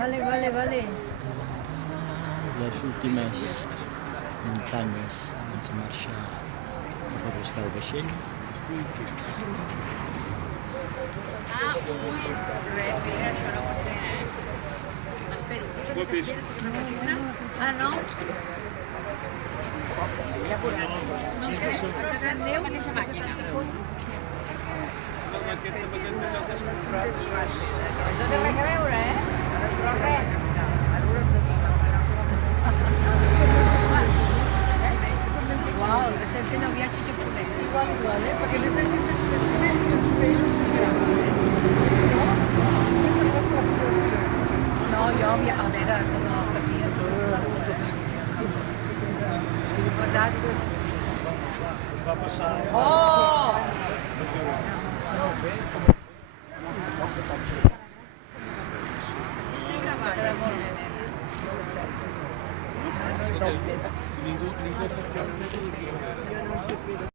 Vale. Les últimes muntanyes abans de marxar cap a buscar el vaixell. Mira, això no pot ser, Espero. No? Ja veuràs. No sé, a Déu, mateixa màquina. No té res a veure, Però res. Igual, estem fent el viatge japonès. Igual, perquè les receptes no, jo, a veure, no, patia, si ho pesat... Va passar... Oh! Queda molt bé, nena. Ningú